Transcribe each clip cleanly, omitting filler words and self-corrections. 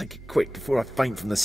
take it quick before I faint from the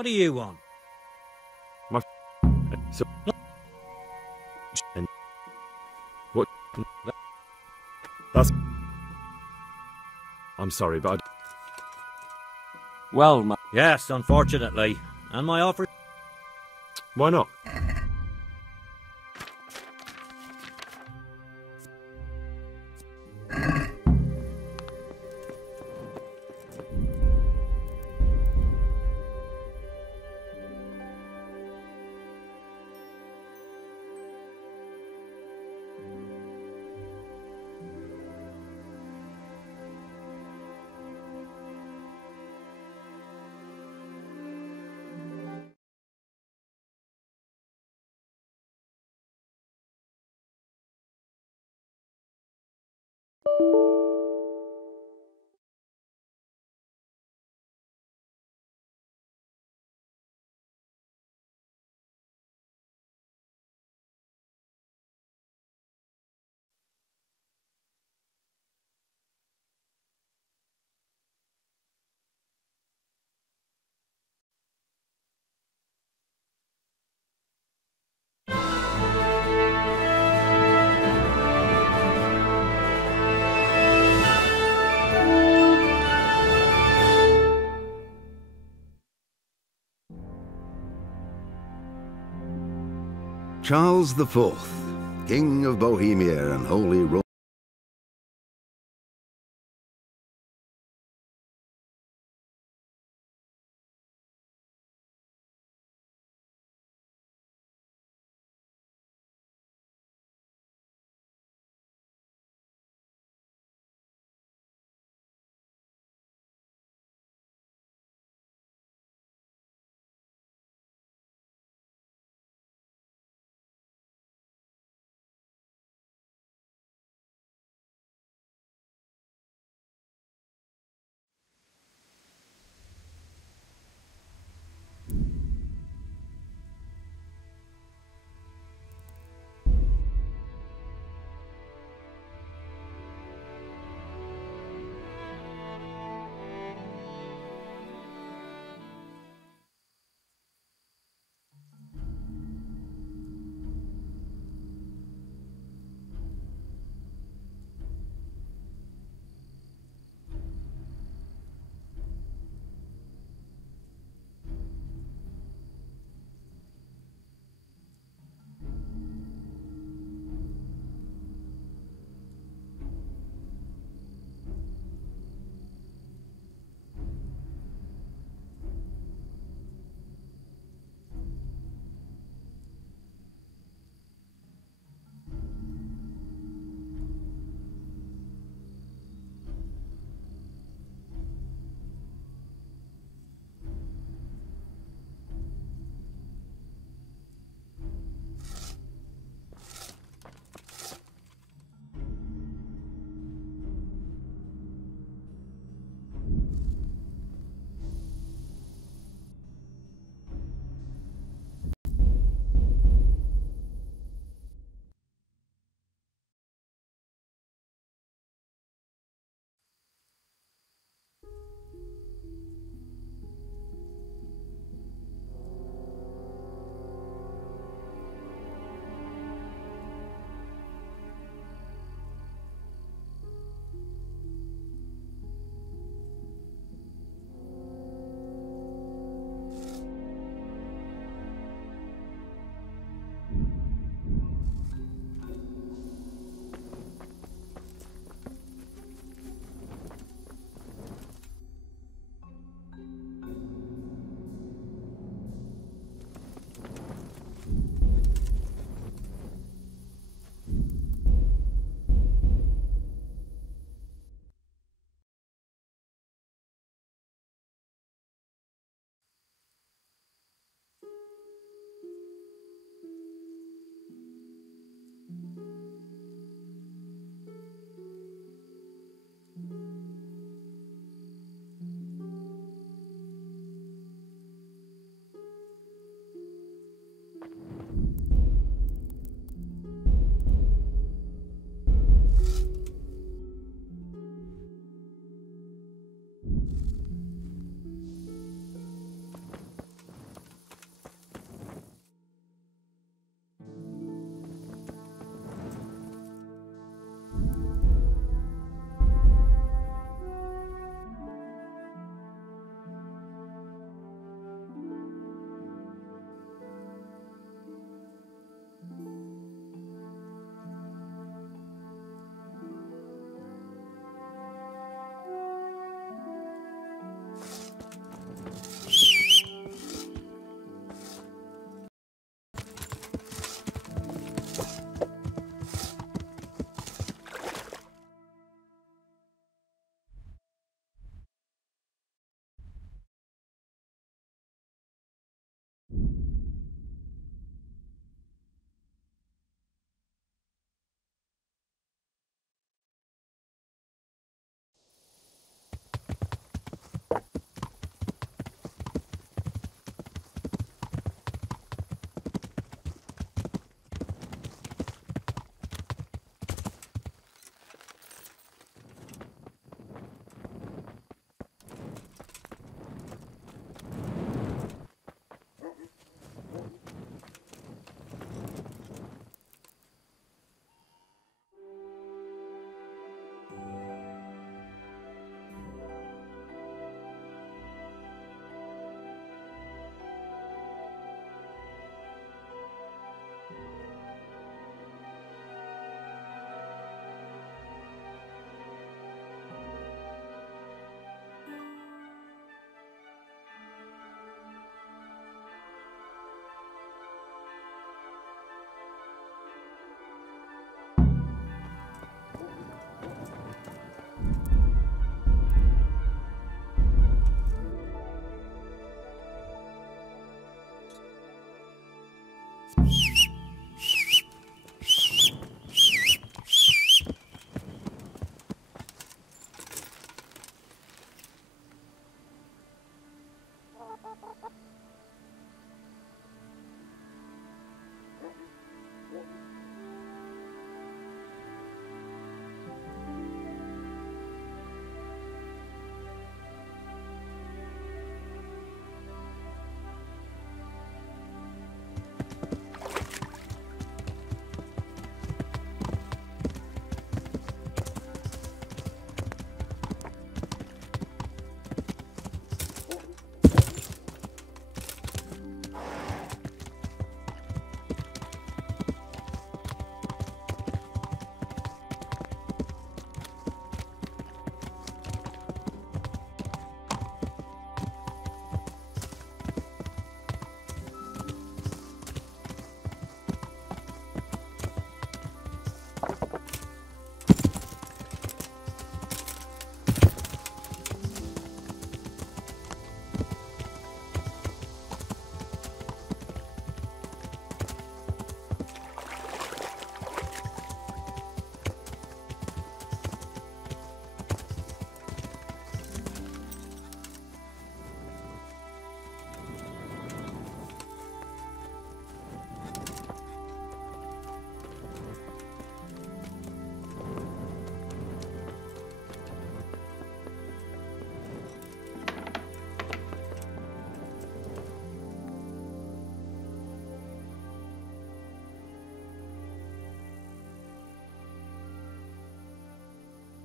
What do you want? So, and what? That's. I'm sorry, but Well, yes, unfortunately. And my offer... why not? Charles IV, King of Bohemia and Holy Roman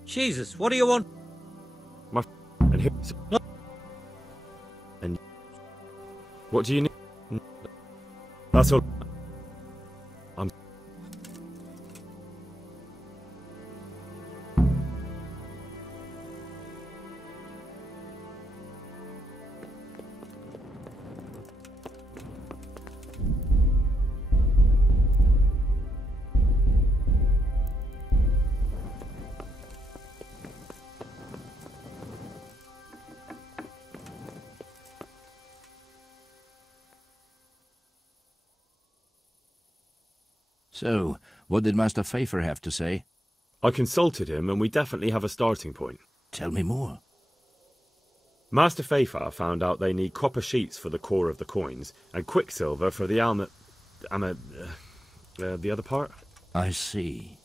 Jesus, what do you want? My and here. And what do you need? That's all. I'm. So, what did Master Pfeiffer have to say? I consulted him, and we definitely have a starting point. Tell me more. Master Pfeiffer found out they need copper sheets for the core of the coins, and quicksilver for the the other part? I see.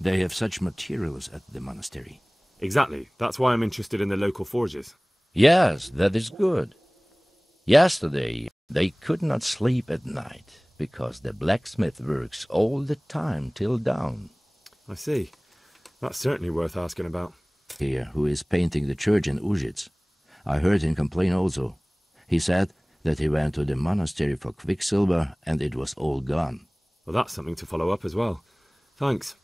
They have such materials at the monastery. Exactly. That's why I'm interested in the local forges. Yes, that is good. Yesterday, they could not sleep at night, because the blacksmith works all the time till dawn. I see. That's certainly worth asking about. Here, who is painting the church in Ujits. I heard him complain also. He said that he went to the monastery for quicksilver, and it was all gone. Well, that's something to follow up as well. Thanks.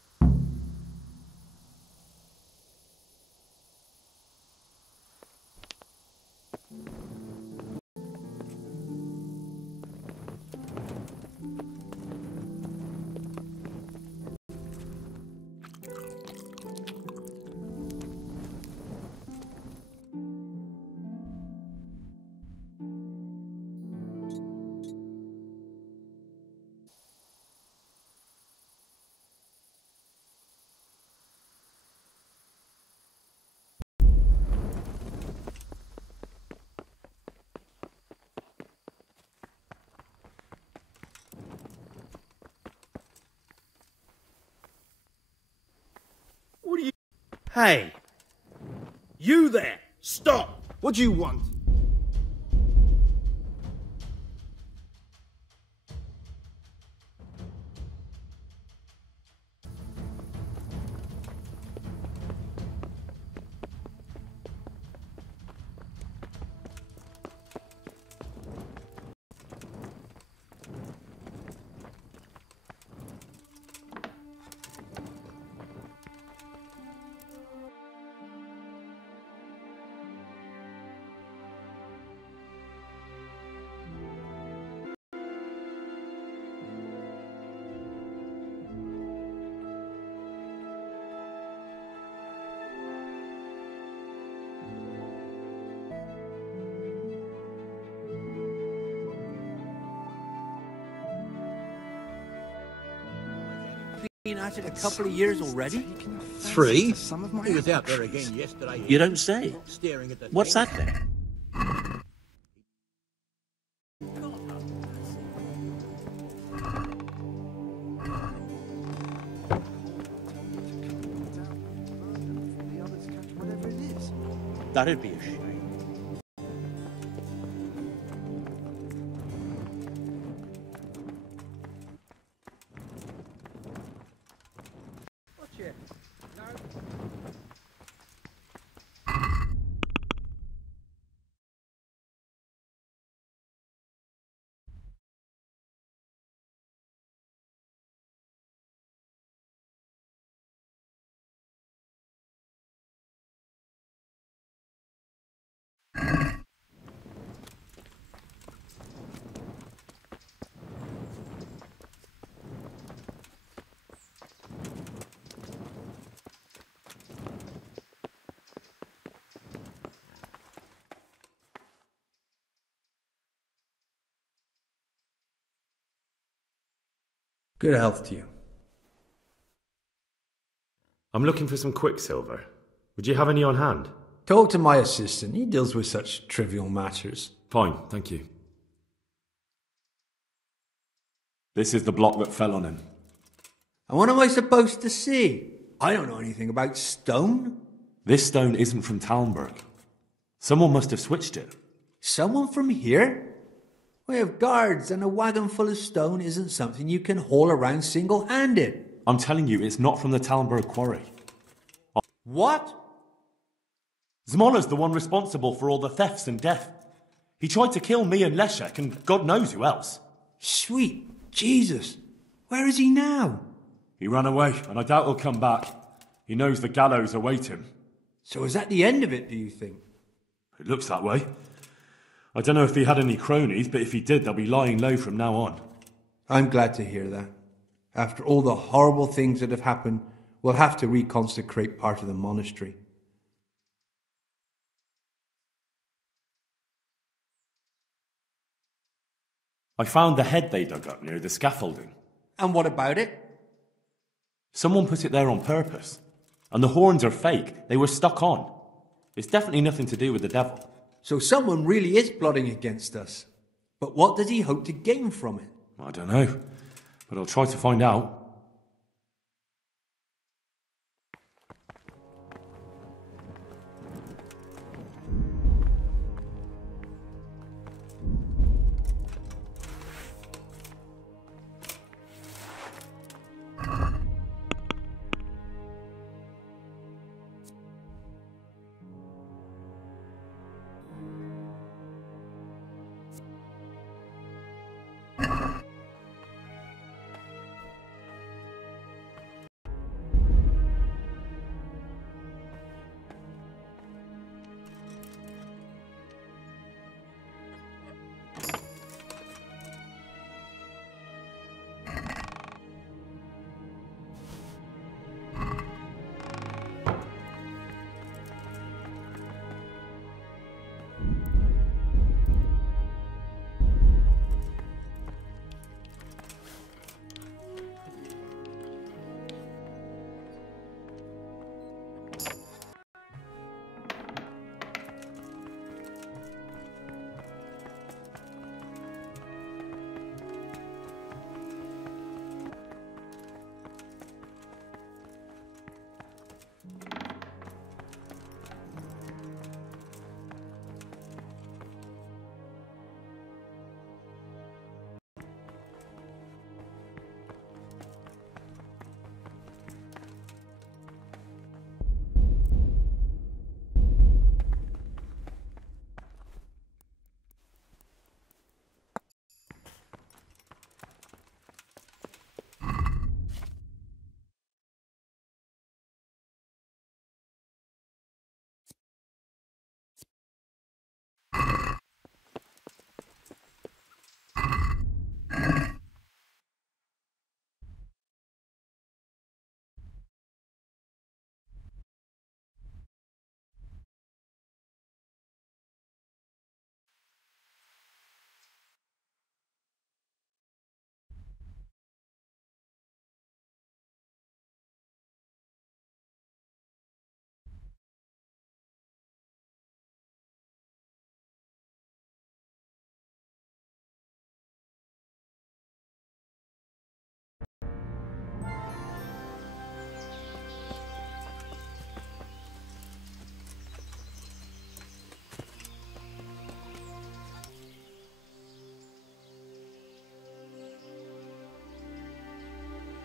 What are you... Hey! You there! Stop! What do you want? Been at it a couple of years already? 3? He was out there again yesterday. You don't say. Staring at the What's thing. that then? That'd be a shame. Good health to you. I'm looking for some quicksilver. Would you have any on hand? Talk to my assistant. He deals with such trivial matters. Fine, thank you. This is the block that fell on him. And what am I supposed to see? I don't know anything about stone. This stone isn't from Talmberg. Someone must have switched it. Someone from here? We have guards, and a wagon full of stone isn't something you can haul around single-handed. I'm telling you, it's not from the Talmberg quarry. What? Zmola's the one responsible for all the thefts and death. He tried to kill me and Leszek and God knows who else. Sweet Jesus. Where is he now? He ran away, and I doubt he'll come back. He knows the gallows await him. So is that the end of it, do you think? It looks that way. I don't know if he had any cronies, but if he did, they'll be lying low from now on. I'm glad to hear that. After all the horrible things that have happened, we'll have to reconsecrate part of the monastery. I found the head they dug up near the scaffolding. And what about it? Someone put it there on purpose. And the horns are fake. They were stuck on. It's definitely nothing to do with the devil. So someone really is plotting against us. But what does he hope to gain from it? I don't know, but I'll try to find out.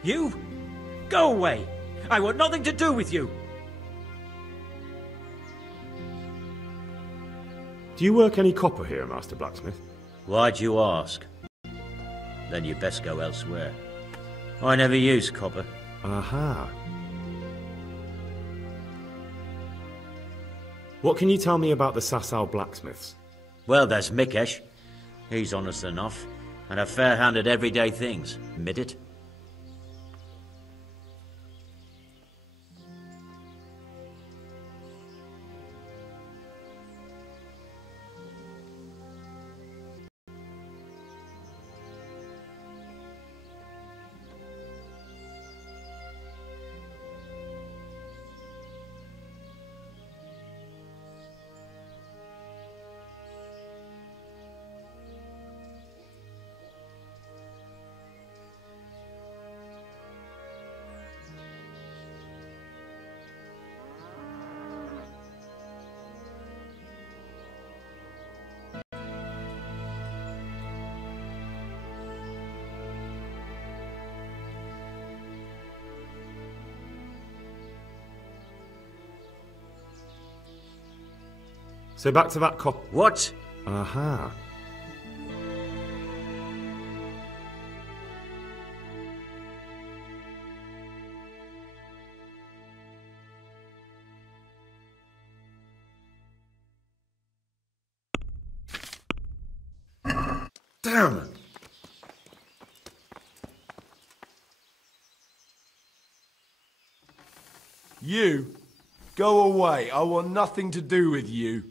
You? Go away! I want nothing to do with you! Do you work any copper here, Master Blacksmith? Why'd you ask? Then you best go elsewhere. I never use copper. Aha. What can you tell me about the Sasau blacksmiths? Well, there's Mikesh. He's honest enough, and a fair-hand at everyday things. Admit it? So back to that cop. What? Aha. Damn it! You, go away. I want nothing to do with you.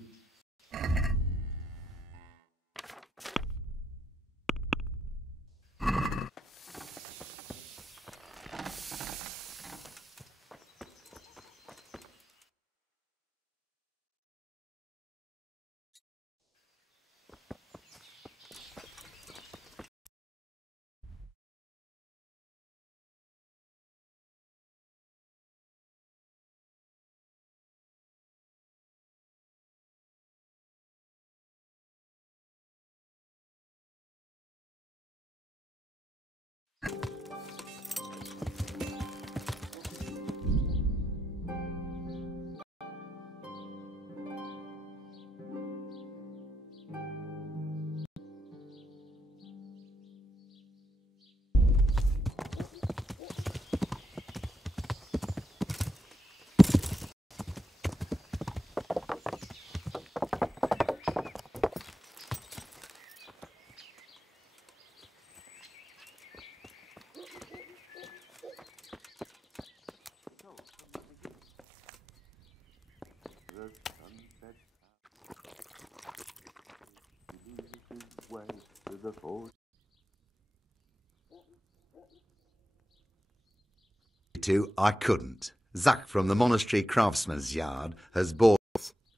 I couldn't. Zack from the monastery craftsman's yard has bought...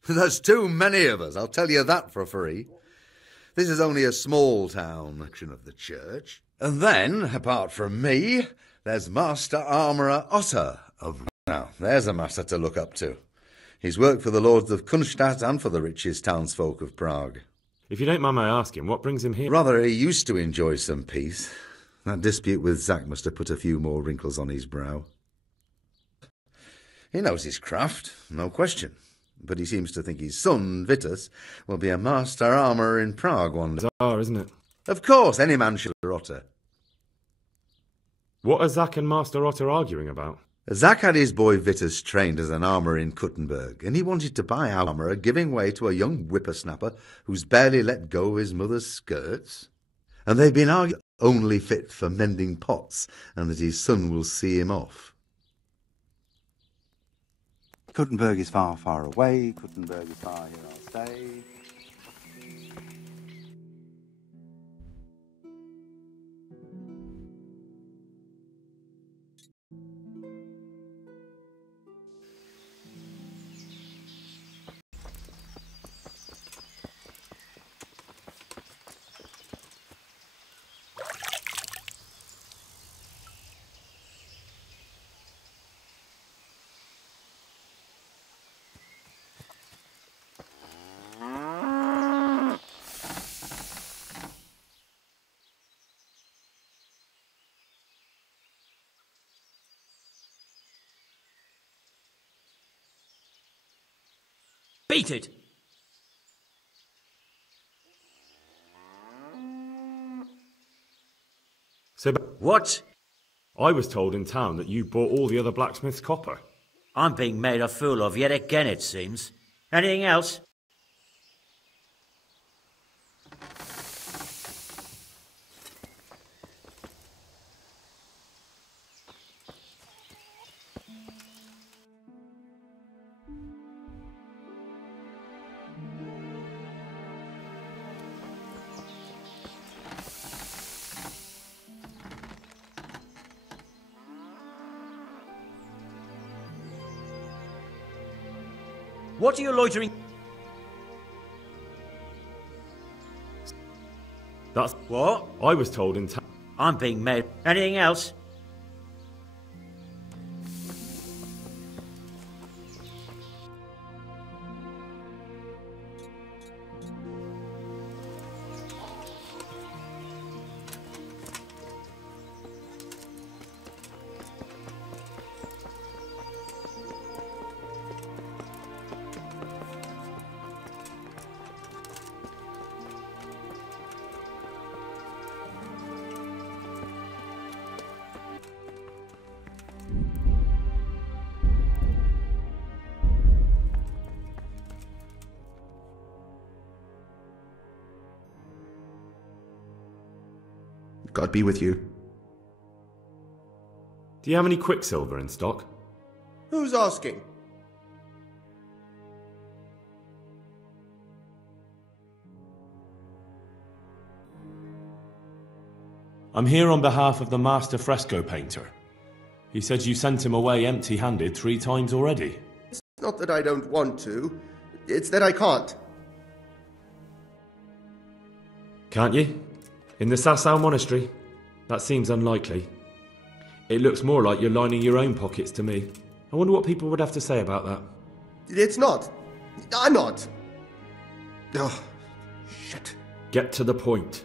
There's too many of us, I'll tell you that for free. This is only a small town section of the church. And then, apart from me, there's Master Armourer Otter of... Now, there's a master to look up to. He's worked for the lords of Kunstadt and for the richest townsfolk of Prague. If you don't mind my asking, what brings him here? Rather, he used to enjoy some peace. That dispute with Zack must have put a few more wrinkles on his brow. He knows his craft, no question. But he seems to think his son, Vitus, will be a master armourer in Prague one day. Bizarre, isn't it? Of course, any man should be Otter. What are Zack and Master Otter arguing about? Zack had his boy Vitus trained as an armourer in Kuttenberg, and he wanted to buy our armourer, giving way to a young whippersnapper who's barely let go of his mother's skirts. And they've been arguing only fit for mending pots, and that his son will see him off. Kuttenberg is far, far away. Kuttenberg is far, here I'll stay. Beat it! So, What? I was told in town that you bought all the other blacksmith's copper. I'm being made a fool of yet again, it seems. Anything else? What are you loitering? That's What? I was told in town. I'm being made. Anything else? God be with you. Do you have any quicksilver in stock? Who's asking? I'm here on behalf of the master fresco painter. He said you sent him away empty-handed 3 times already. It's not that I don't want to. It's that I can't. Can't you? In the Sasau monastery? That seems unlikely. It looks more like you're lining your own pockets to me. I wonder what people would have to say about that. It's not. I'm not. Oh, shit. Get to the point.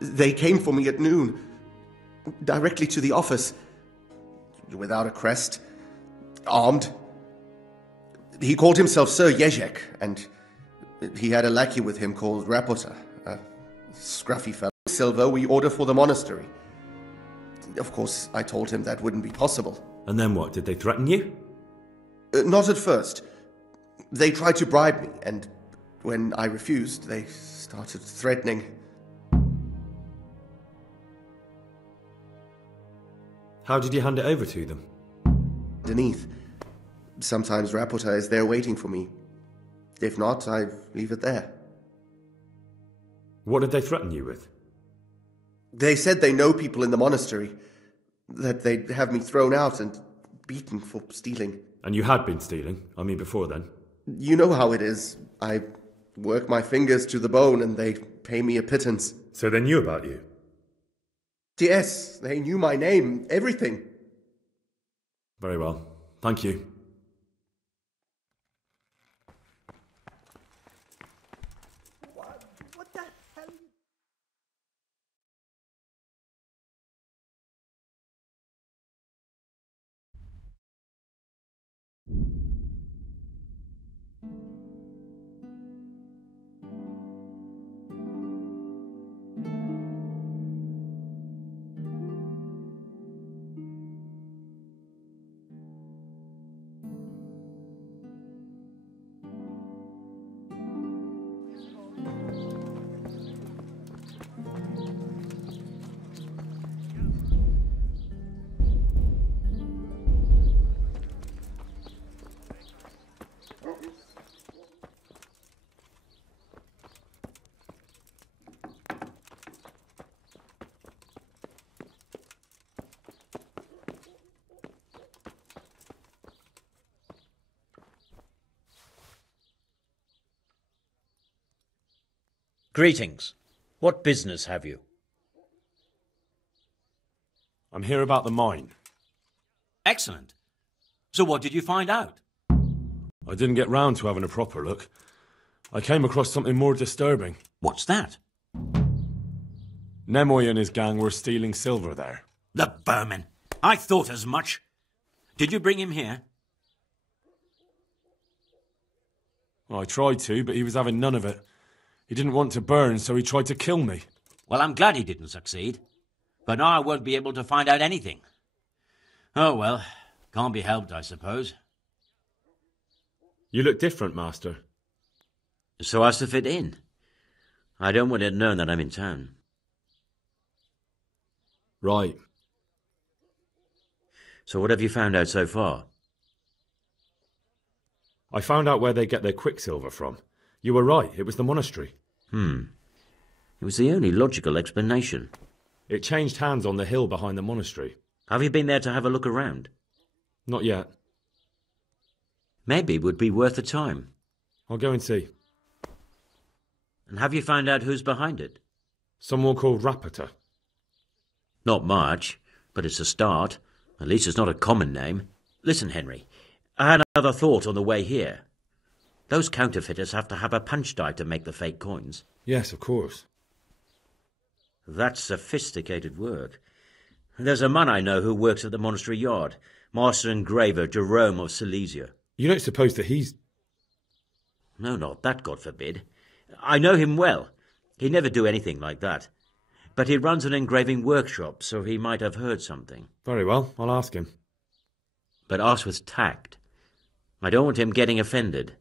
They came for me at noon. Directly to the office. Without a crest. Armed. He called himself Sir Jezek, and he had a lackey with him called Rapota. A scruffy fellow. Silver we order for the monastery. Of course, I told him that wouldn't be possible. And then what? Did they threaten you? Not at first. They tried to bribe me, and when I refused, they started threatening. How did you hand it over to them? Underneath. Sometimes Rapota is there waiting for me. If not, I leave it there. What did they threaten you with? They said they know people in the monastery. That they'd have me thrown out and beaten for stealing. And you had been stealing? I mean, before then? You know how it is. I work my fingers to the bone and they pay me a pittance. So they knew about you? Yes, they knew my name, everything. Very well. Thank you. What the hell? Greetings. What business have you? I'm here about the mine. Excellent. So what did you find out? I didn't get round to having a proper look. I came across something more disturbing. What's that? Nemoy and his gang were stealing silver there. The vermin. I thought as much. Did you bring him here? Well, I tried to, but he was having none of it. He didn't want to burn, so he tried to kill me. Well, I'm glad he didn't succeed. But now I won't be able to find out anything. Oh, well, can't be helped, I suppose. You look different, Master. So as to fit in. I don't want it known that I'm in town. Right. So what have you found out so far? I found out where they get their quicksilver from. You were right, it was the monastery. It was the only logical explanation. It changed hands on the hill behind the monastery. Have you been there to have a look around? Not yet. Maybe it would be worth the time. I'll go and see. And have you found out who's behind it? Someone called Rapota. Not much, but it's a start. At least it's not a common name. Listen, Henry, I had another thought on the way here. Those counterfeiters have to have a punch die to make the fake coins. Yes, of course. That's sophisticated work. There's a man I know who works at the monastery yard, Master Engraver Jerome of Silesia. You don't suppose that he's... No, not that, God forbid. I know him well. He'd never do anything like that. But he runs an engraving workshop, so he might have heard something. Very well, I'll ask him. But ask with tact. I don't want him getting offended.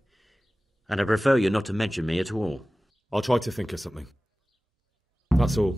And I prefer you not to mention me at all. I'll try to think of something. That's all.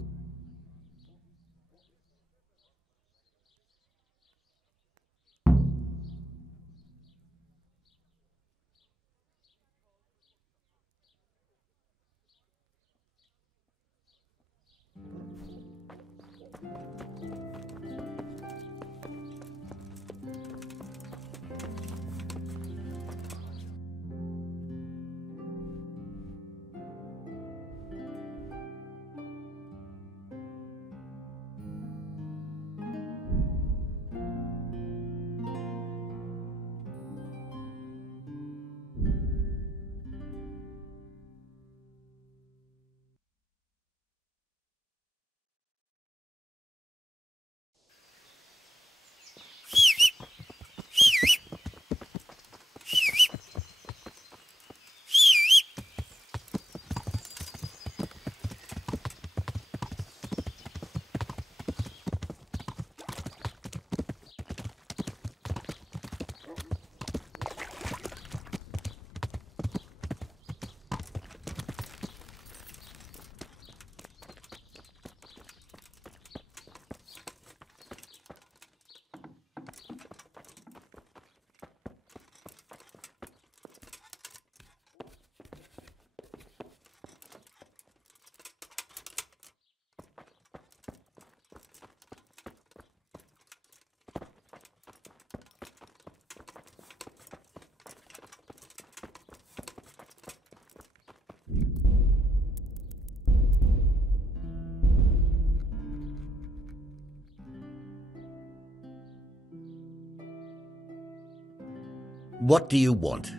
What do you want?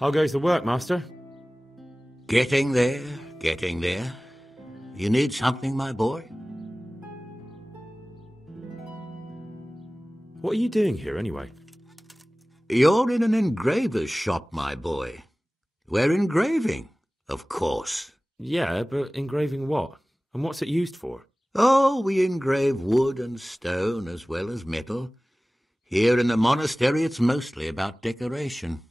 How goes the work, Master? Getting there, getting there. You need something, my boy? What are you doing here, anyway? You're in an engraver's shop, my boy. We're engraving, of course. Yeah, but engraving what? And what's it used for? Oh, we engrave wood and stone as well as metal. Here in the monastery, it's mostly about decoration.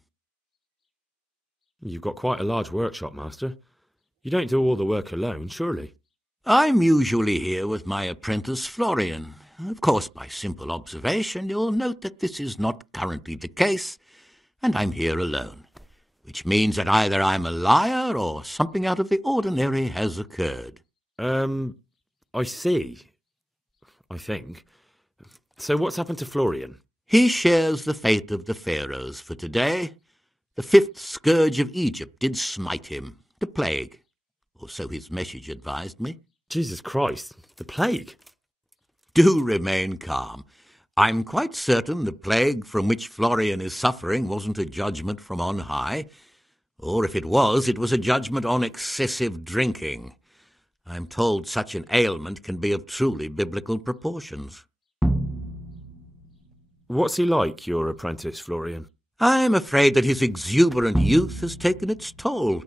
You've got quite a large workshop, Master. You don't do all the work alone, surely? I'm usually here with my apprentice Florian. Of course, by simple observation, you'll note that this is not currently the case, and I'm here alone, which means that either I'm a liar or something out of the ordinary has occurred. I see. I think. So what's happened to Florian? He shares the fate of the pharaohs for today. The 5th scourge of Egypt did smite him, the plague, or so his message advised me. Jesus Christ, the plague? Do remain calm. I'm quite certain the plague from which Florian is suffering wasn't a judgment from on high, or if it was a judgment on excessive drinking. I'm told such an ailment can be of truly biblical proportions. What's he like, your apprentice, Florian? I'm afraid that his exuberant youth has taken its toll.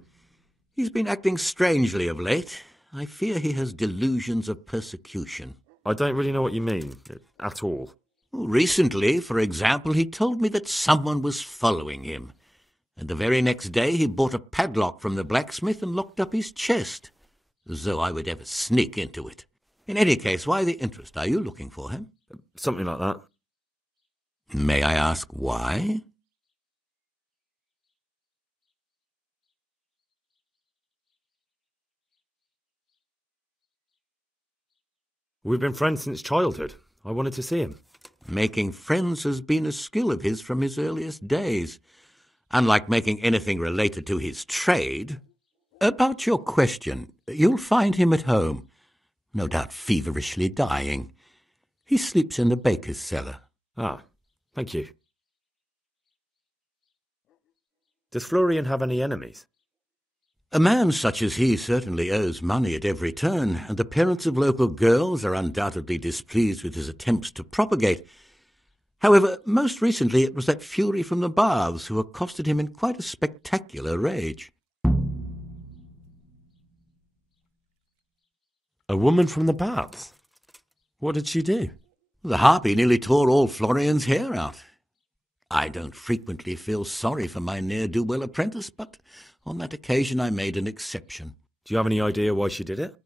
He's been acting strangely of late. I fear he has delusions of persecution. I don't really know what you mean, at all. Recently, for example, he told me that someone was following him, and the very next day he bought a padlock from the blacksmith and locked up his chest, as though I would ever sneak into it. In any case, why the interest? Are you looking for him? Something like that. May I ask why? We've been friends since childhood. I wanted to see him. Making friends has been a skill of his from his earliest days. Unlike making anything related to his trade. About your question, you'll find him at home, no doubt feverishly dying. He sleeps in the baker's cellar. Ah, thank you. Does Florian have any enemies? A man such as he certainly owes money at every turn, and the parents of local girls are undoubtedly displeased with his attempts to propagate. However, most recently it was that fury from the baths who accosted him in quite a spectacular rage. A woman from the baths? What did she do? The harpy nearly tore all Florian's hair out. I don't frequently feel sorry for my ne'er-do-well apprentice, but on that occasion I made an exception. Do you have any idea why she did it?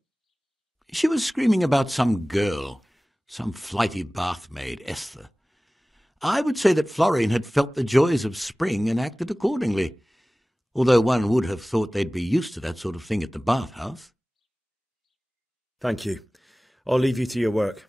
She was screaming about some girl, some flighty bath-maid, Esther. I would say that Florian had felt the joys of spring and acted accordingly, although one would have thought they'd be used to that sort of thing at the bathhouse. Thank you. I'll leave you to your work.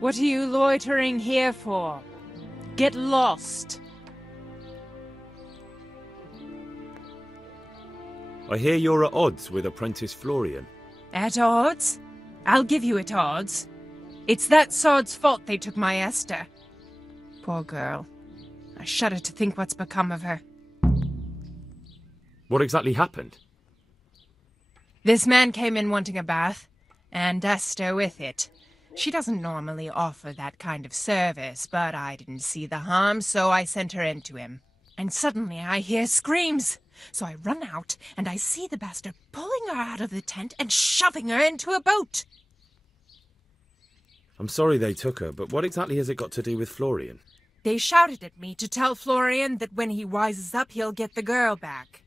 What are you loitering here for? Get lost. I hear you're at odds with apprentice Florian. At odds? I'll give you at odds. It's that sod's fault they took my Esther. Poor girl. I shudder to think what's become of her. What exactly happened? This man came in wanting a bath, and Esther with it. She doesn't normally offer that kind of service, but I didn't see the harm, so I sent her in to him. And suddenly I hear screams. So I run out, and I see the bastard pulling her out of the tent and shoving her into a boat. I'm sorry they took her, but what exactly has it got to do with Florian? They shouted at me to tell Florian that when he wises up, he'll get the girl back.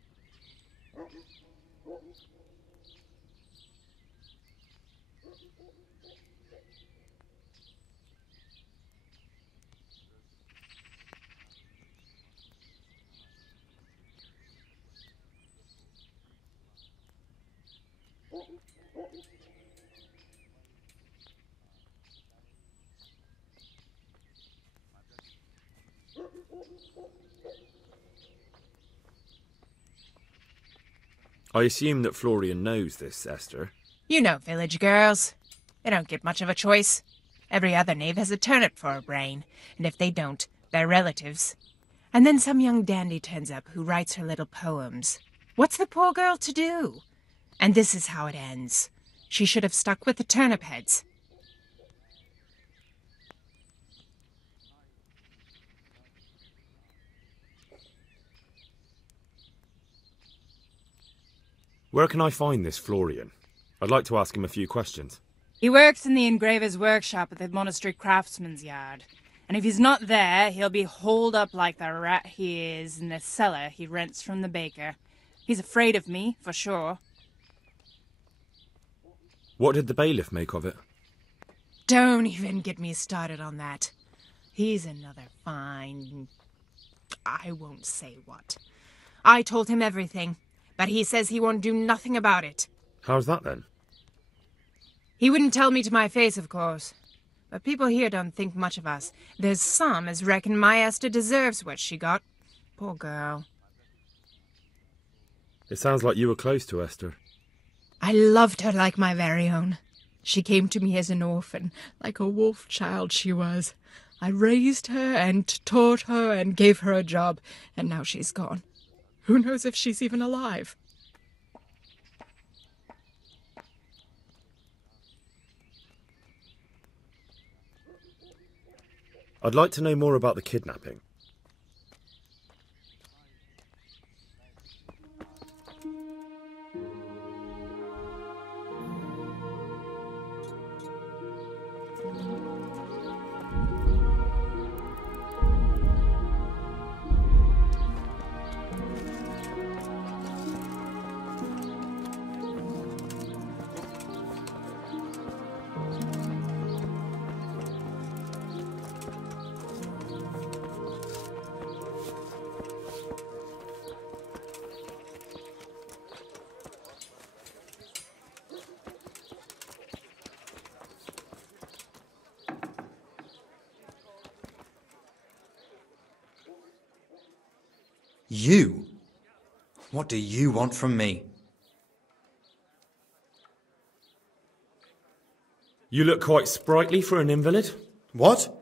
I assume that Florian knows this, Esther. You know village girls. They don't get much of a choice. Every other knave has a turnip for a brain, and if they don't, they're relatives. And then some young dandy turns up who writes her little poems. What's the poor girl to do? And this is how it ends. She should have stuck with the turnip heads. Where can I find this Florian? I'd like to ask him a few questions. He works in the engraver's workshop at the monastery craftsman's yard. And if he's not there, he'll be holed up like the rat he is in the cellar he rents from the baker. He's afraid of me, for sure. What did the bailiff make of it? Don't even get me started on that. He's another fine... I won't say what. I told him everything, but he says he won't do nothing about it. How's that then? He wouldn't tell me to my face, of course. But people here don't think much of us. There's some as reckon my Esther deserves what she got. Poor girl. It sounds like you were close to Esther. I loved her like my very own. She came to me as an orphan, like a wolf child she was. I raised her and taught her and gave her a job, and now she's gone. Who knows if she's even alive? I'd like to know more about the kidnapping. You? What do you want from me? You look quite sprightly for an invalid. What?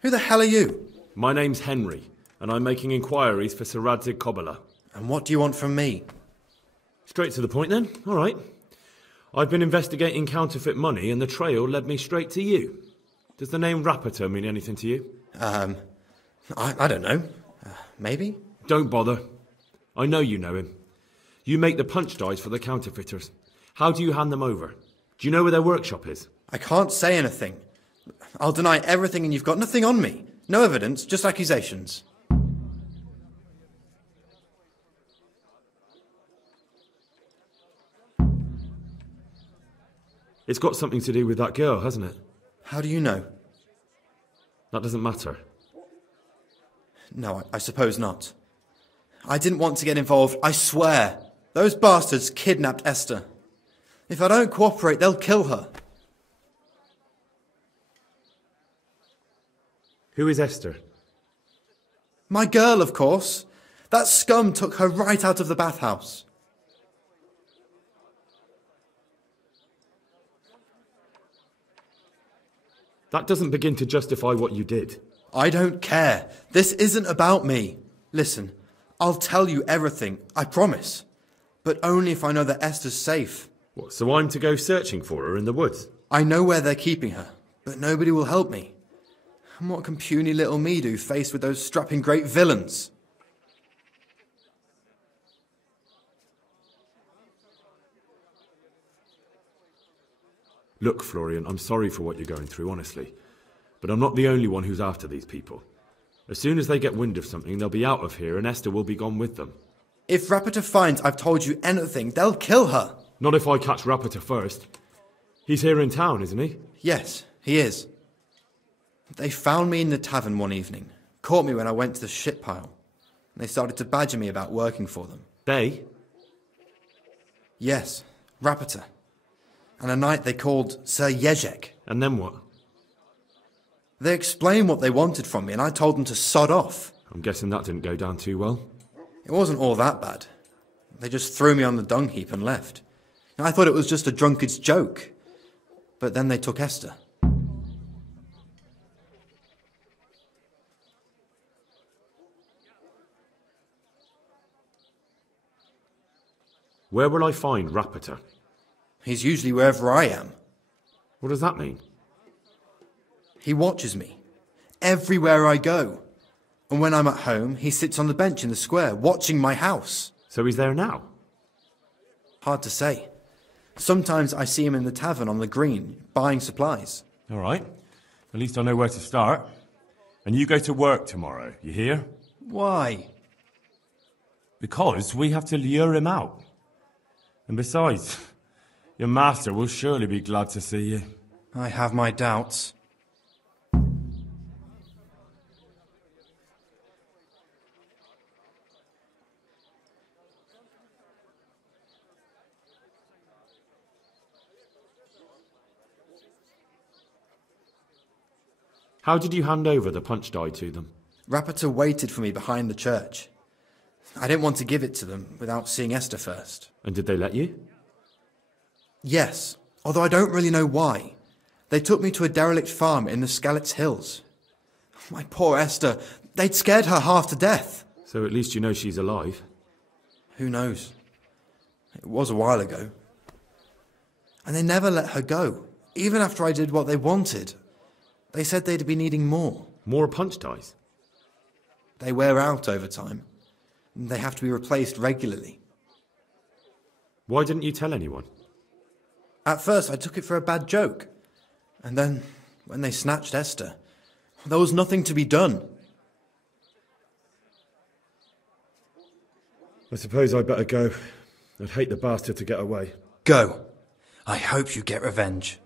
Who the hell are you? My name's Henry, and I'm making inquiries for Sir Radzig Kobyla. And what do you want from me? Straight to the point then. All right. I've been investigating counterfeit money, and the trail led me straight to you. Does the name Rapiter mean anything to you? I don't know. Maybe? Don't bother. I know you know him. You make the punch dies for the counterfeiters. How do you hand them over? Do you know where their workshop is? I can't say anything. I'll deny everything and you've got nothing on me. No evidence, just accusations. It's got something to do with that girl, hasn't it? How do you know? That doesn't matter. No, I suppose not. I didn't want to get involved, I swear. Those bastards kidnapped Esther. If I don't cooperate, they'll kill her. Who is Esther? My girl, of course. That scum took her right out of the bathhouse. That doesn't begin to justify what you did. I don't care. This isn't about me. Listen, I'll tell you everything, I promise. But only if I know that Esther's safe. What, so I'm to go searching for her in the woods? I know where they're keeping her, but nobody will help me. And what can puny little me do faced with those strapping great villains? Look, Florian, I'm sorry for what you're going through, honestly. But I'm not the only one who's after these people. As soon as they get wind of something, they'll be out of here and Esther will be gone with them. If Rapiter finds I've told you anything, they'll kill her. Not if I catch Rapiter first. He's here in town, isn't he? Yes, he is. They found me in the tavern one evening, caught me when I went to the shit pile. And they started to badger me about working for them. They? Yes, Rapiter. And a knight they called Sir Jezek. And then what? They explained what they wanted from me and I told them to sod off. I'm guessing that didn't go down too well. It wasn't all that bad. They just threw me on the dung heap and left. And I thought it was just a drunkard's joke. But then they took Esther. Where will I find Rapiter? He's usually wherever I am. What does that mean? He watches me. Everywhere I go. And when I'm at home, he sits on the bench in the square, watching my house. So he's there now? Hard to say. Sometimes I see him in the tavern on the green, buying supplies. All right. At least I know where to start. And you go to work tomorrow, you hear? Why? Because we have to lure him out. And besides, your master will surely be glad to see you. I have my doubts. How did you hand over the punch die to them? Rapiter waited for me behind the church. I didn't want to give it to them without seeing Esther first. And did they let you? Yes, although I don't really know why. They took me to a derelict farm in the Skalitz Hills. My poor Esther, they'd scared her half to death. So at least you know she's alive. Who knows? It was a while ago. And they never let her go, even after I did what they wanted. They said they'd be needing more. More punch dies? They wear out over time. They have to be replaced regularly. Why didn't you tell anyone? At first I took it for a bad joke. And then, when they snatched Esther, there was nothing to be done. I suppose I'd better go. I'd hate the bastard to get away. Go. I hope you get revenge.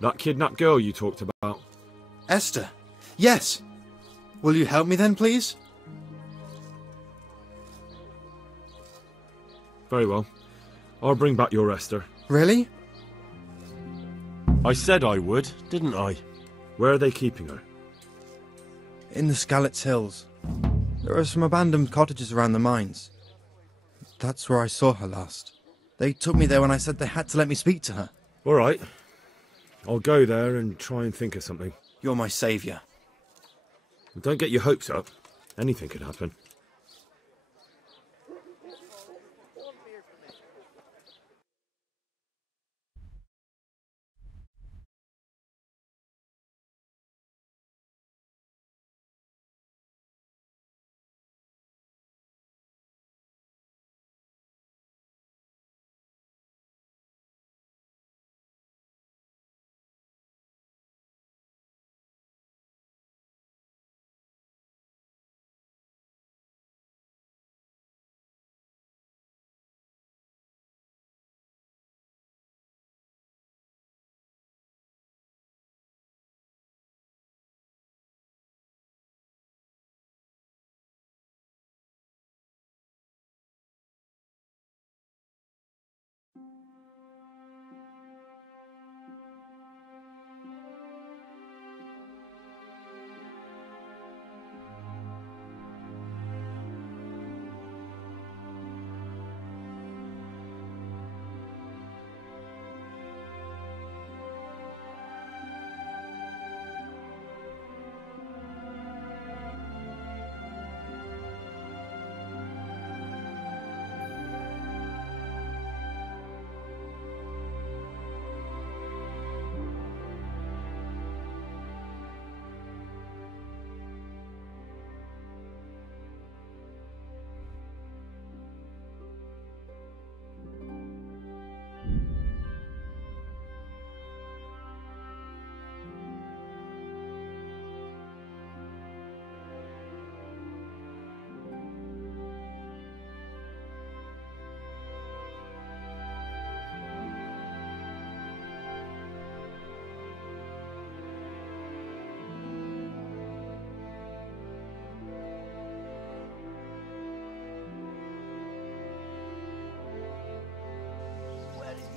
That kidnapped girl you talked about? Esther? Yes. Will you help me then, please? Very well. I'll bring back your Esther. Really? I said I would, didn't I? Where are they keeping her? In the Skalitz Hills. There are some abandoned cottages around the mines. That's where I saw her last. They took me there when I said they had to let me speak to her. All right. I'll go there and try and think of something. You're my saviour. Don't get your hopes up. Anything could happen.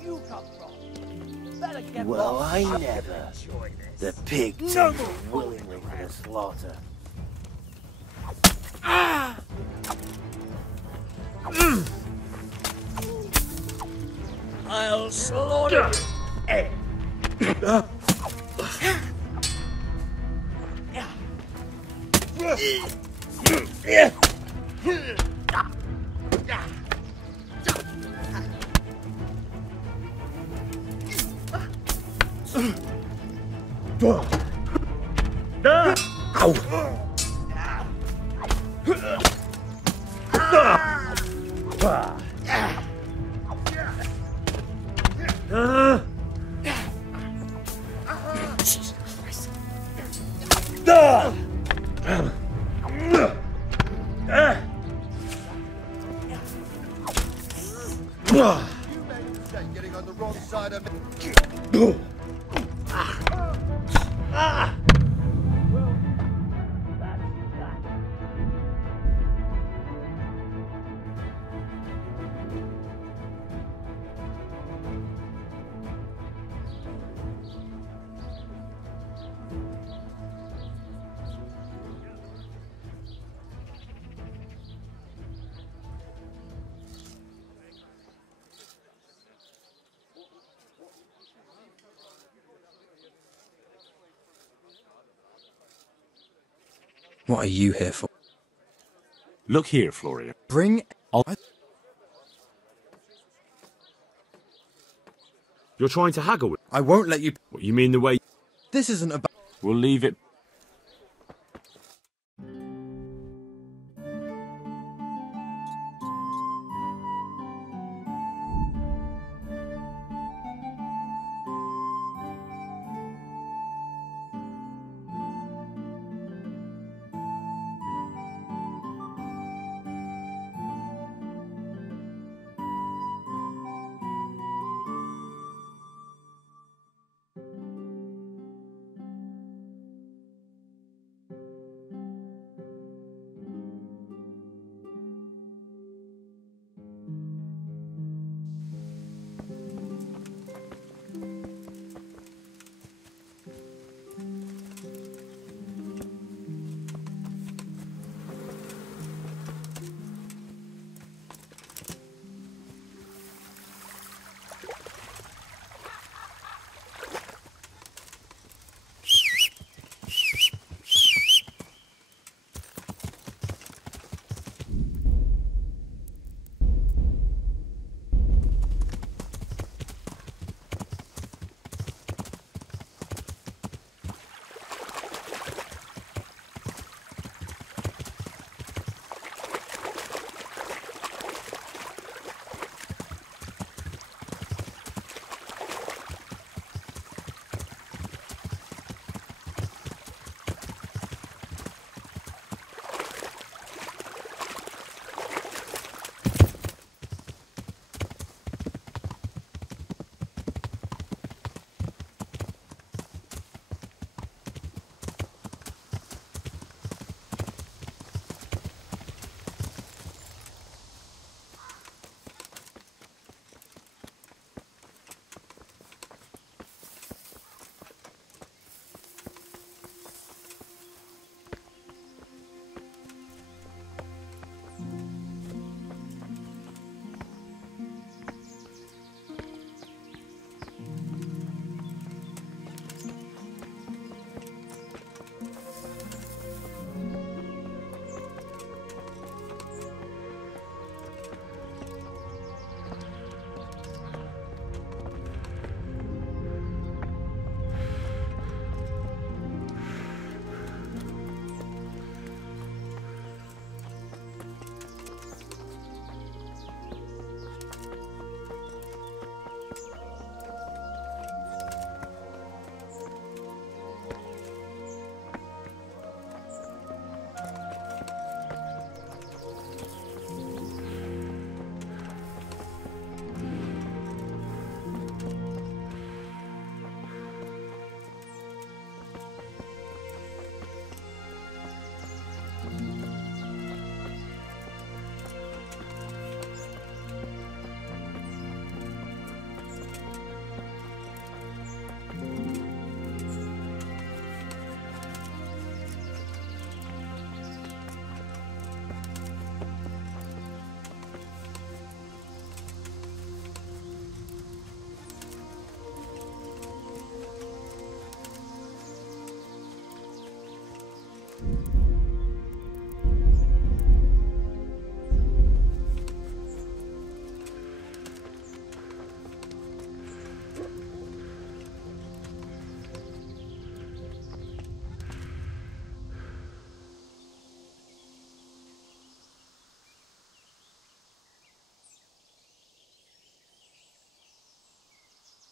You come from? Better get Well, lost. I never. The pig takes willingly for the slaughter. Ah! I'll slaughter Getting on the wrong side of me. What are you here for? Look here, Florian. You're trying to haggle with... I won't let you... What, you mean the way... This isn't about... We'll leave it...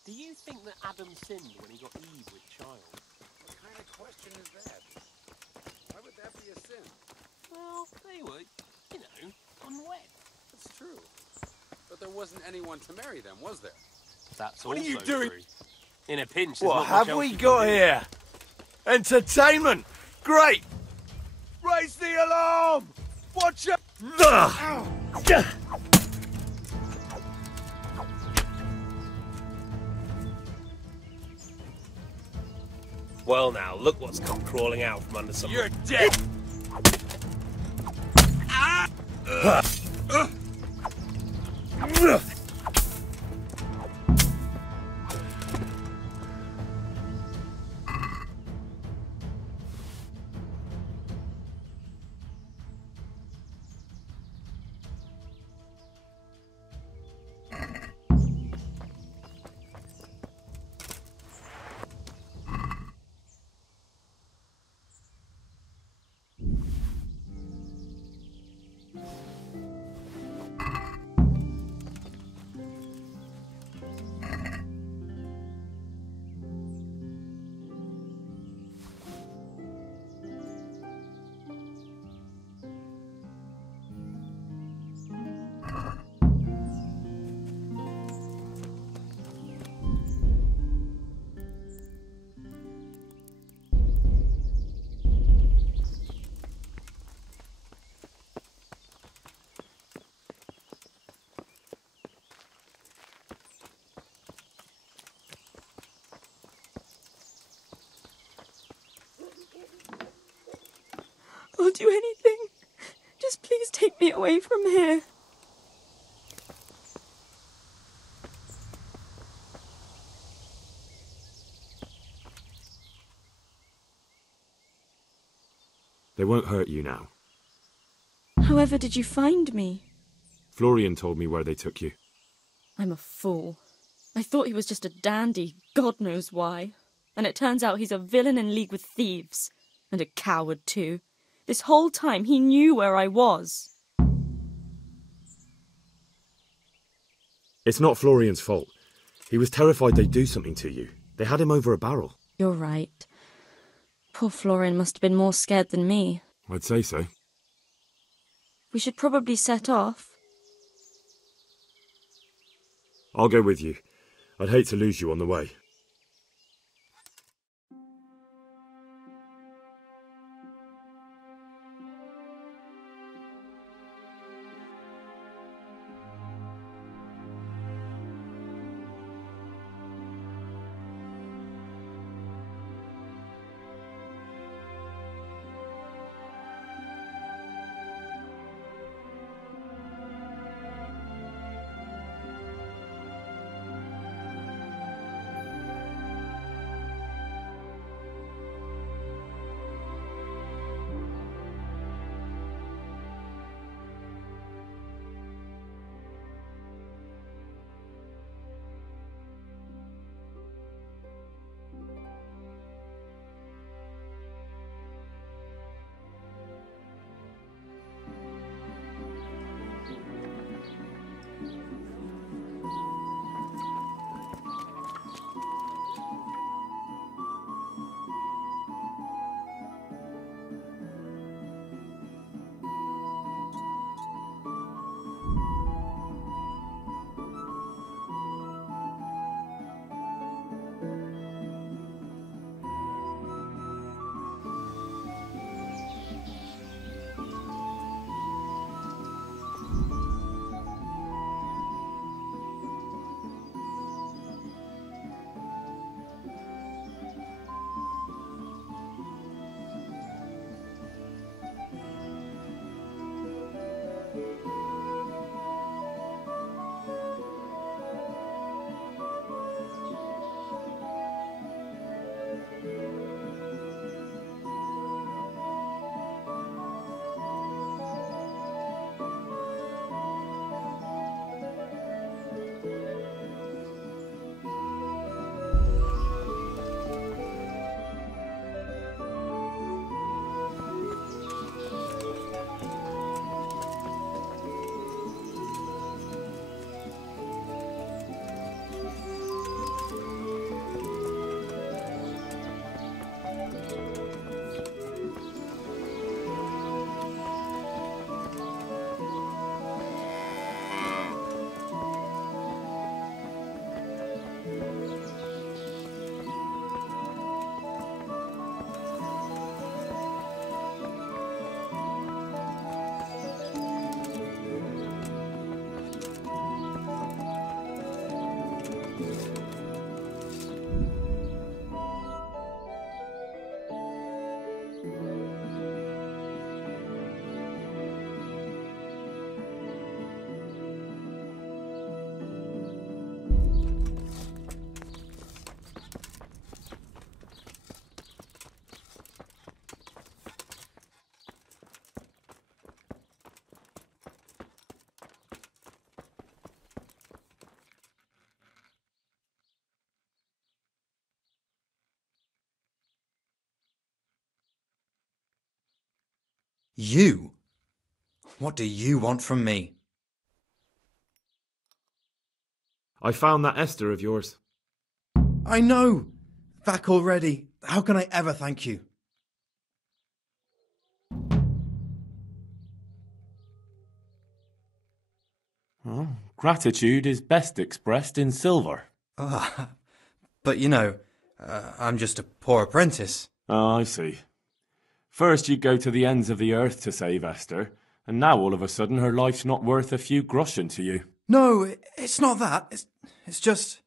Do you think that Adam sinned when he got Eve with child? What kind of question is that? Why would that be a sin? Well, they were, you know, unwed. That's true. But there wasn't anyone to marry them, was there? That's What are also you doing? true. In a pinch, there's What not much have else we you can got do. here? Entertainment! Great! Raise the alarm! Watch out! Well now, look what's come crawling out from under some... You're dead! I'll do anything. Just please take me away from here. They won't hurt you now. However did you find me? Florian told me where they took you. I'm a fool. I thought he was just a dandy, God knows why. And it turns out he's a villain in league with thieves. And a coward too. This whole time he knew where I was. It's not Florian's fault. He was terrified they'd do something to you. They had him over a barrel. You're right. Poor Florian must have been more scared than me. I'd say so. We should probably set off. I'll go with you. I'd hate to lose you on the way. You? What do you want from me? I found that Esther of yours. I know! Back already. How can I ever thank you? Oh, gratitude is best expressed in silver. But you know, I'm just a poor apprentice. Oh, I see. First you go to the ends of the earth to save Esther, and now all of a sudden her life's not worth a few groschen to you. No, it's not that. It's just...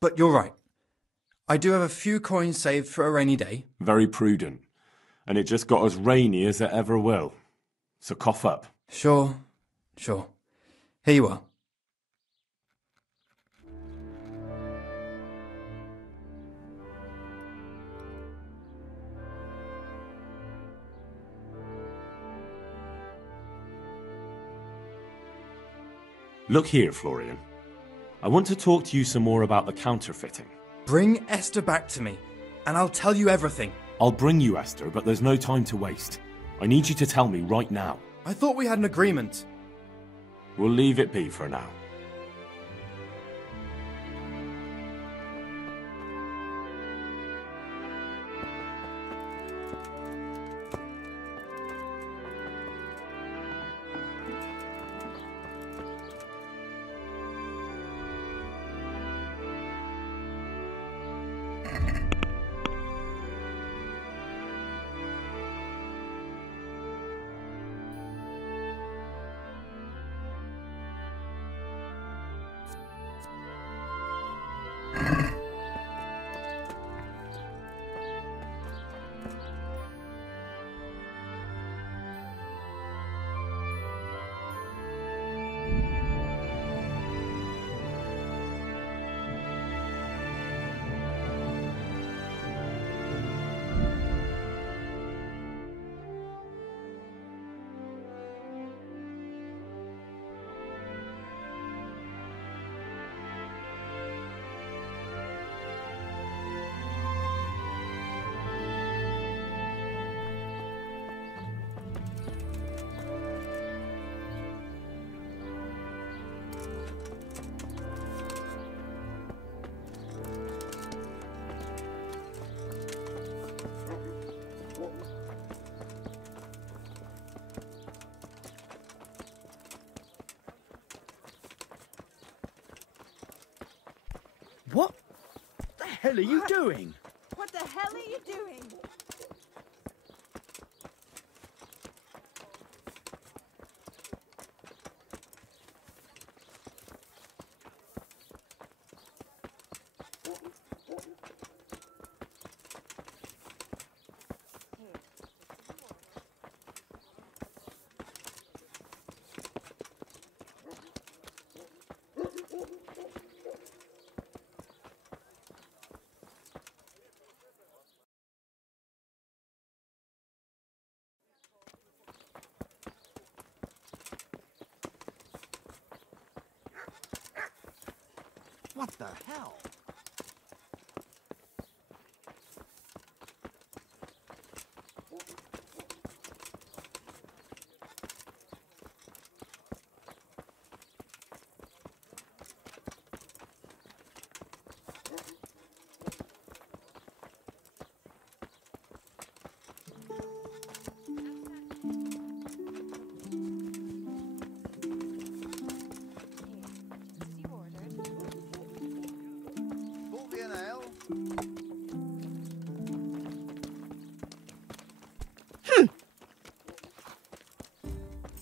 But you're right. I do have a few coins saved for a rainy day. Very prudent. And it just got as rainy as it ever will. So cough up. Sure. Here you are. Look here, Florian. I want to talk to you some more about the counterfeiting. Bring Esther back to me, and I'll tell you everything. I'll bring you Esther, but there's no time to waste. I need you to tell me right now. I thought we had an agreement. We'll leave it be for now. What the hell are you doing? What the hell are you doing? What the hell?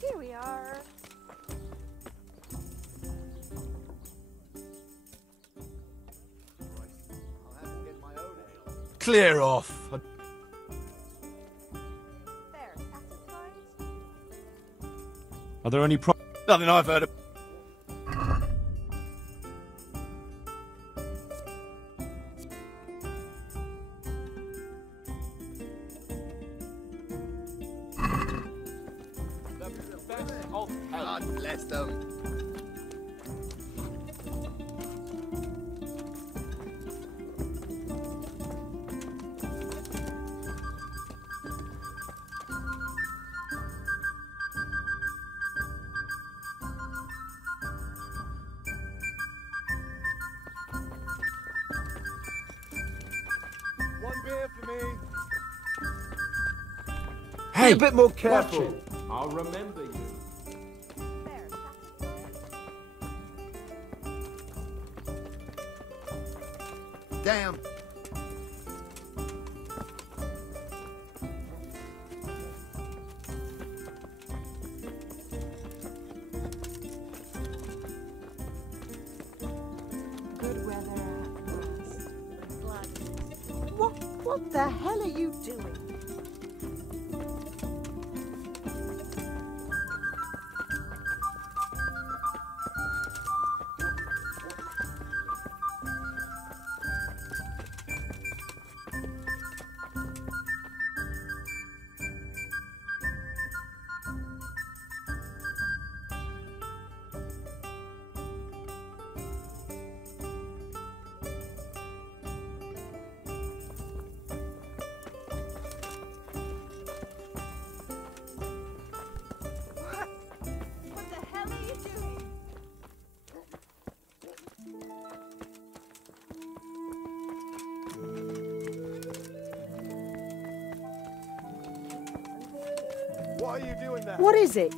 Here we are. Clear off. Are there any Nothing I've heard of. God bless them. me? Hey, Be a bit more watch careful. it. I'll remember you. Damn. Good weather at last. Glad. What the hell are you doing? What the hell are you doing? What are you doing there? What is it?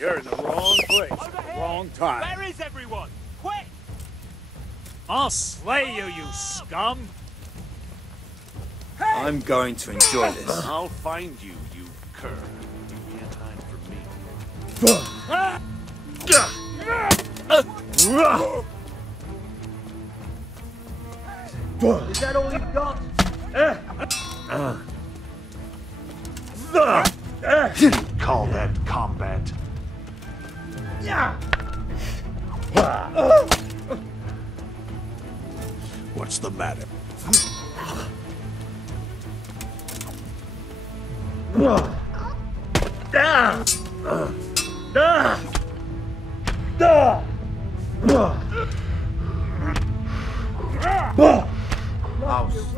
You're in the wrong place, wrong time. Where is everyone? Quick! I'll slay you, you scum! I'm going to enjoy this. I'll find you, you cur. You can't hide from me. Is that all you've got? Call that combat. What's the matter? House.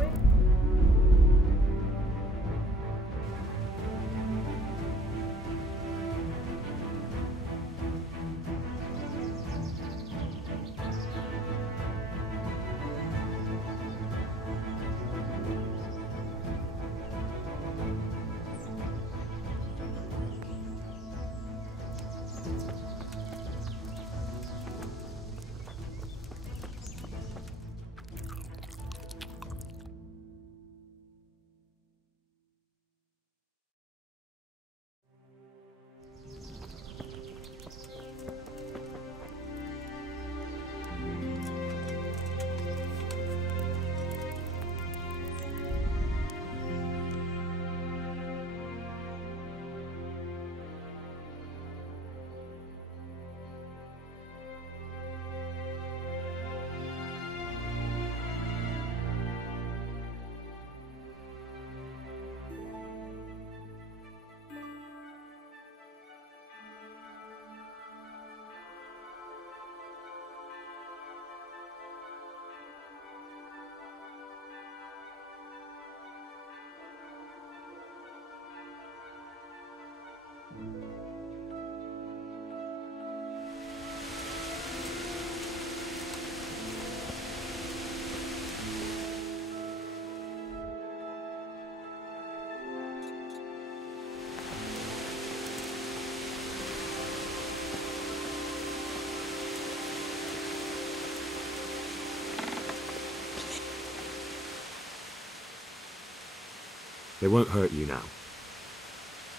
They won't hurt you now.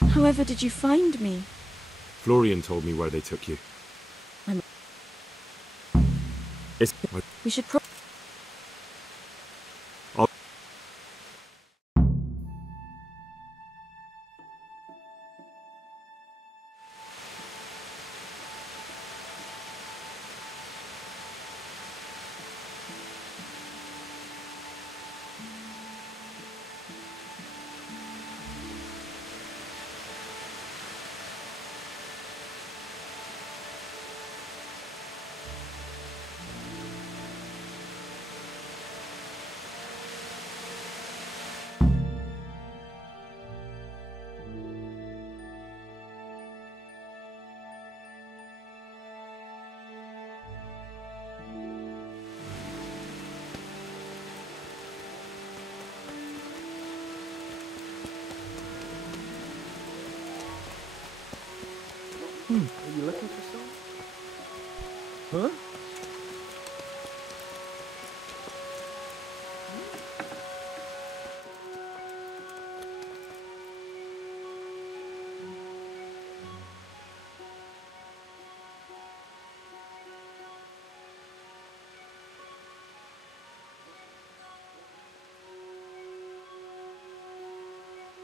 However did you find me? Florian told me where they took you. We should Are you looking for some? Huh?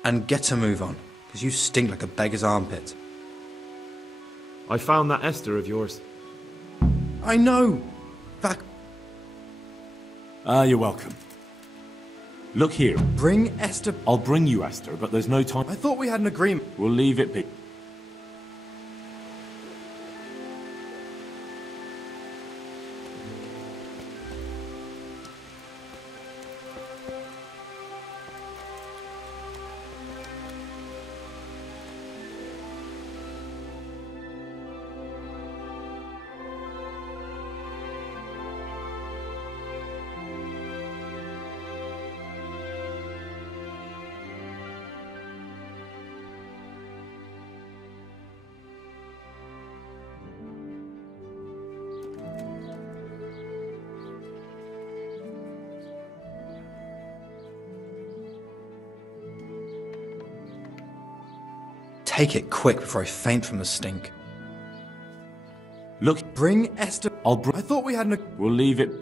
And get a move on, because you stink like a beggar's armpit. I found that Esther of yours. I know! You're welcome. Look here. Bring Esther... I'll bring you Esther, but there's no time. I thought we had an agreement. We'll leave it be. take it quick before I faint from the stink. Look, Bring Esther. I thought we had an. We'll leave it.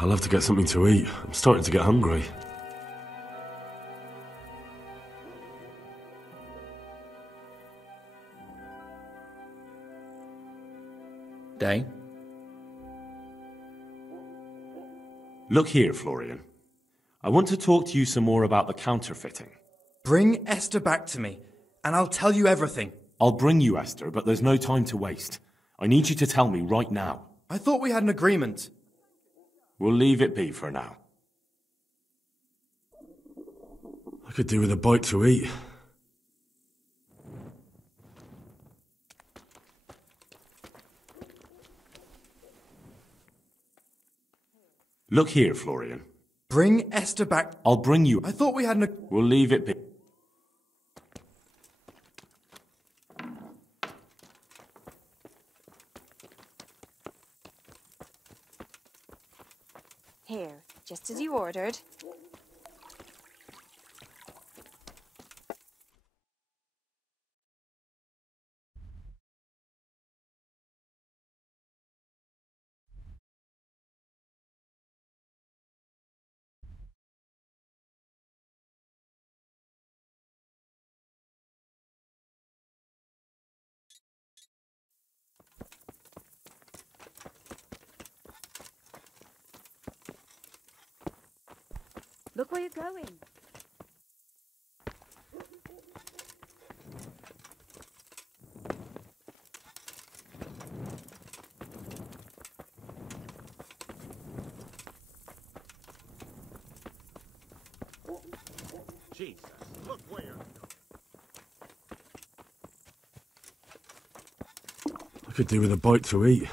I'll have to get something to eat. I'm starting to get hungry. Day? Look here, Florian. I want to talk to you some more about the counterfeiting. Bring Esther back to me, and I'll tell you everything. I'll bring you Esther, but there's no time to waste. I need you to tell me right now. I thought we had an agreement. We'll leave it be for now. I could do with a bite to eat. Look here, Florian. Bring Esther back. I'll bring you. I thought we had an. We'll leave it be. Here, just as you ordered. Look where you're going. Jesus, look where you're I could do with a bite to eat.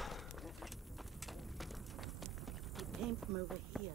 He came from over here.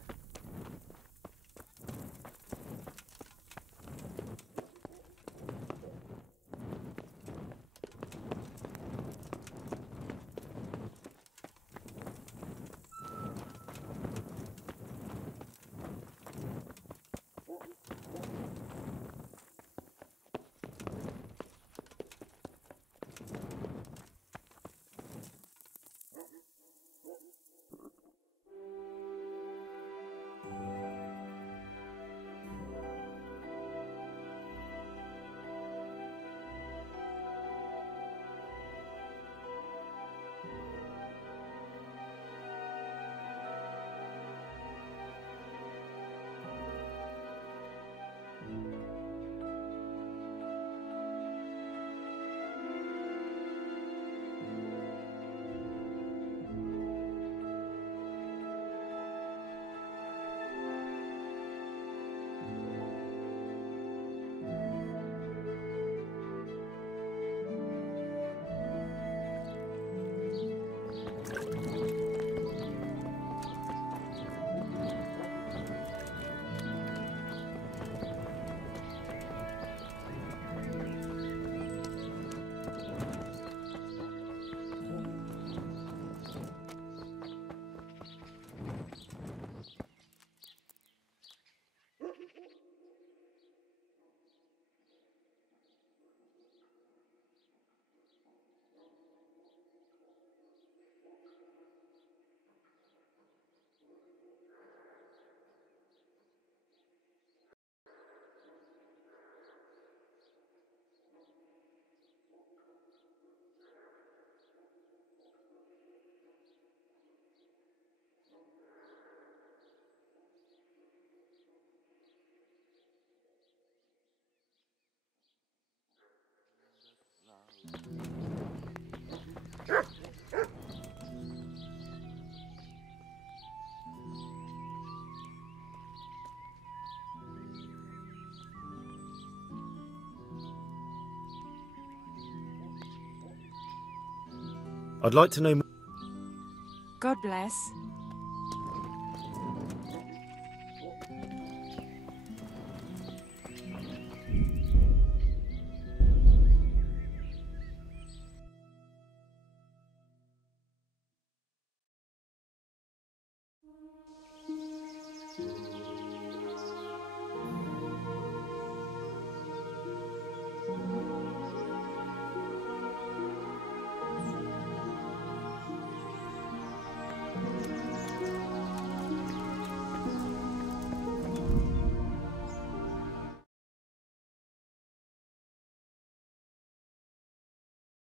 I'd like to know more. God bless.